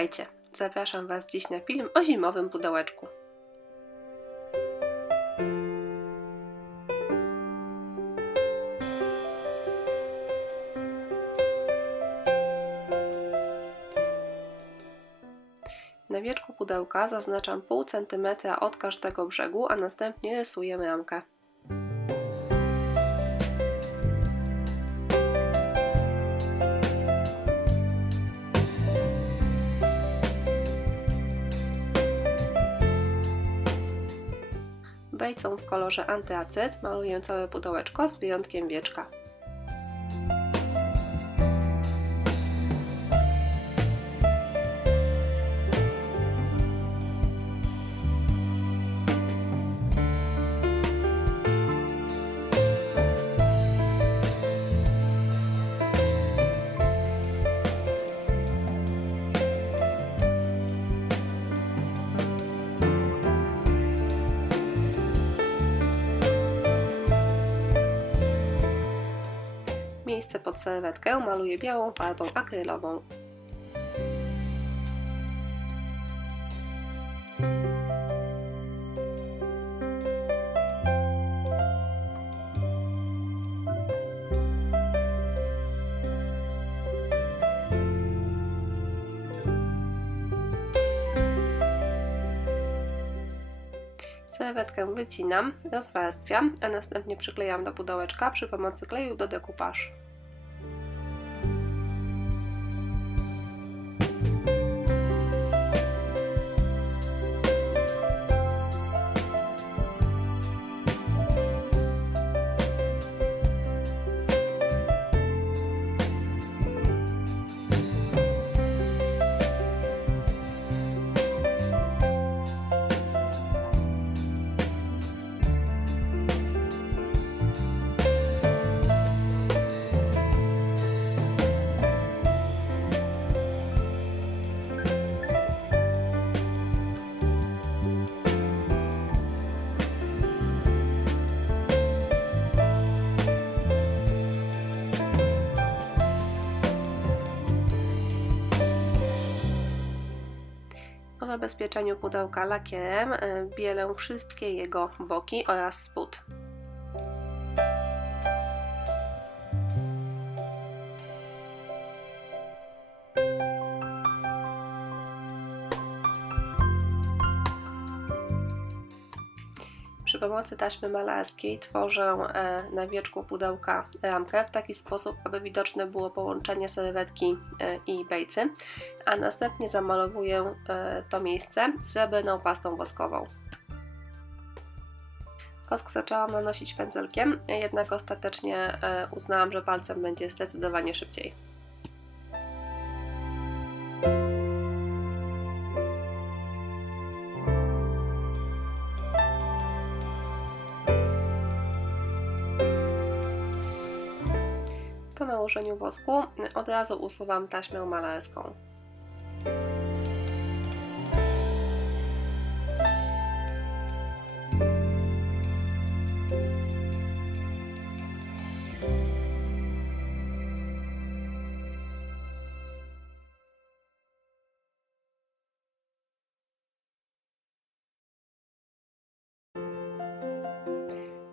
Witajcie! Zapraszam Was dziś na film o zimowym pudełeczku. Na wierzchu pudełka zaznaczam pół centymetra od każdego brzegu, a następnie rysuję ramkę. Bejcą w kolorze antracyt maluję całe pudełeczko z wyjątkiem wieczka. Miejsce pod serwetkę maluję białą farbą akrylową. Serwetkę wycinam, rozwarstwiam, a następnie przyklejam do pudełeczka przy pomocy kleju do decoupage. Po zabezpieczeniu pudełka lakierem bielę wszystkie jego boki oraz spód. Przy pomocy taśmy malarskiej tworzę na wierzchu pudełka ramkę w taki sposób, aby widoczne było połączenie serwetki i bejcy, a następnie zamalowuję to miejsce srebrną pastą woskową. Wosk zaczęłam nanosić pędzelkiem, jednak ostatecznie uznałam, że palcem będzie zdecydowanie szybciej. Po nałożeniu wosku od razu usuwam taśmę malarską.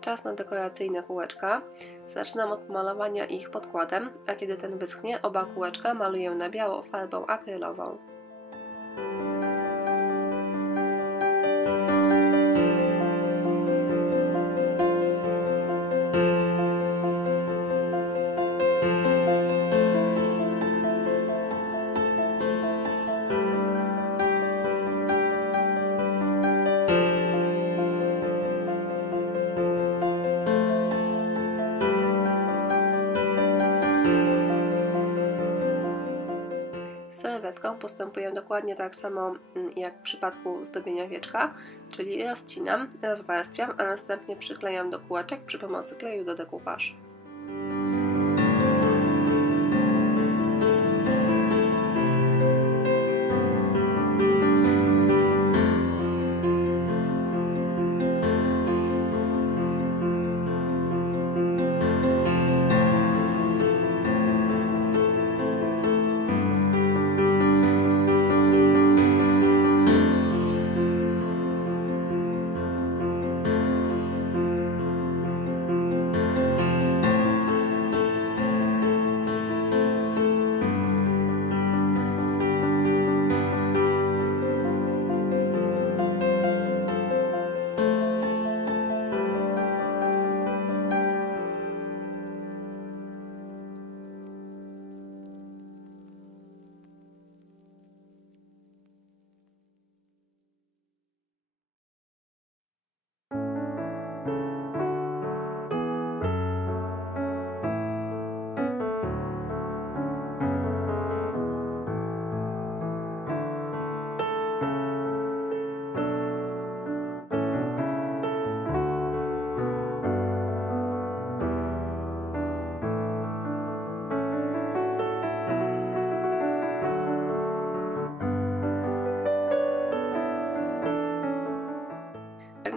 Czas na dekoracyjne kółeczka. Zaczynam od malowania ich podkładem, a kiedy ten wyschnie, oba kółeczka maluję na biało farbą akrylową. Z serwetką postępuję dokładnie tak samo jak w przypadku zdobienia wieczka, czyli rozcinam, rozwarstwiam, a następnie przyklejam do kółeczek przy pomocy kleju do decoupage.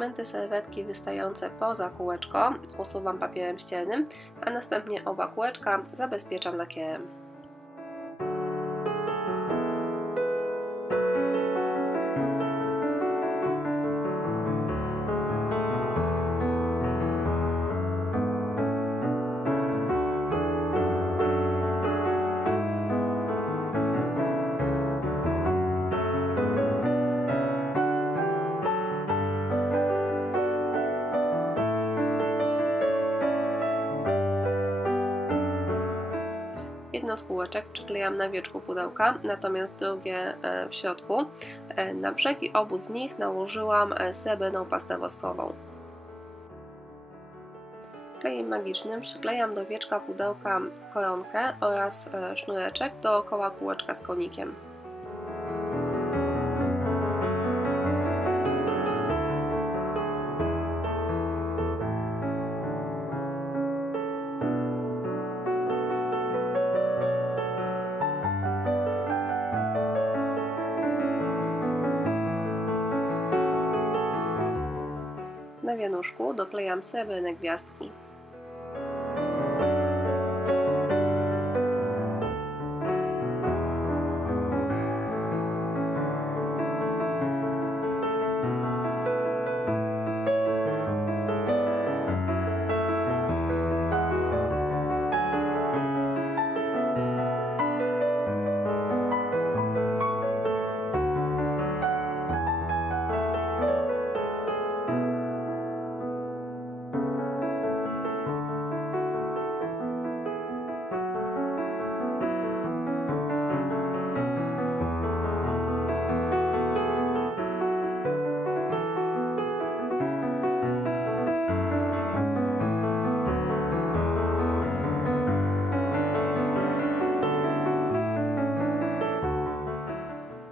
fragmenty serwetki wystające poza kółeczko usuwam papierem ściernym, a następnie oba kółeczka zabezpieczam lakierem. Jedno z kółeczek przyklejam na wierzchu pudełka, natomiast drugie w środku. Na brzegi obu z nich nałożyłam srebrną pastę woskową. Klejem magicznym przyklejam do wieczka pudełka koronkę oraz sznureczek dookoła kółeczka z konikiem. Na wianuszku doklejam srebrne gwiazdki.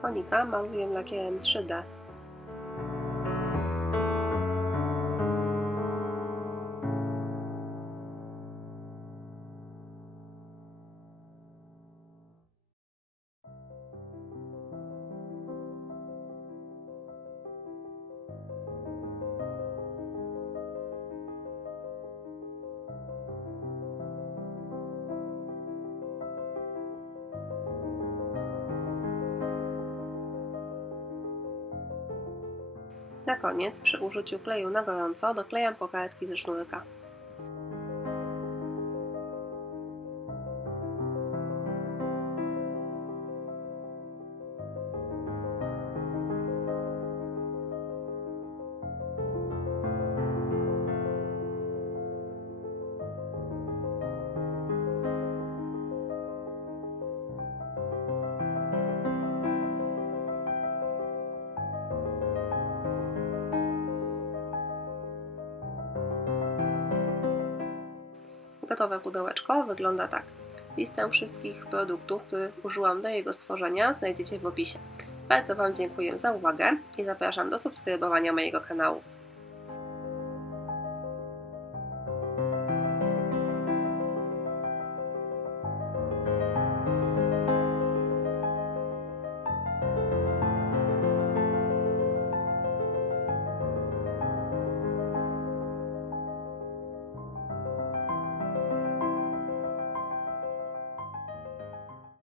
Konika maluję lakierem 3D. Na koniec, przy użyciu kleju na gorąco, doklejam kokardki ze sznurka. Gotowe pudełeczko wygląda tak. Listę wszystkich produktów, których użyłam do jego stworzenia, znajdziecie w opisie. Bardzo Wam dziękuję za uwagę i zapraszam do subskrybowania mojego kanału.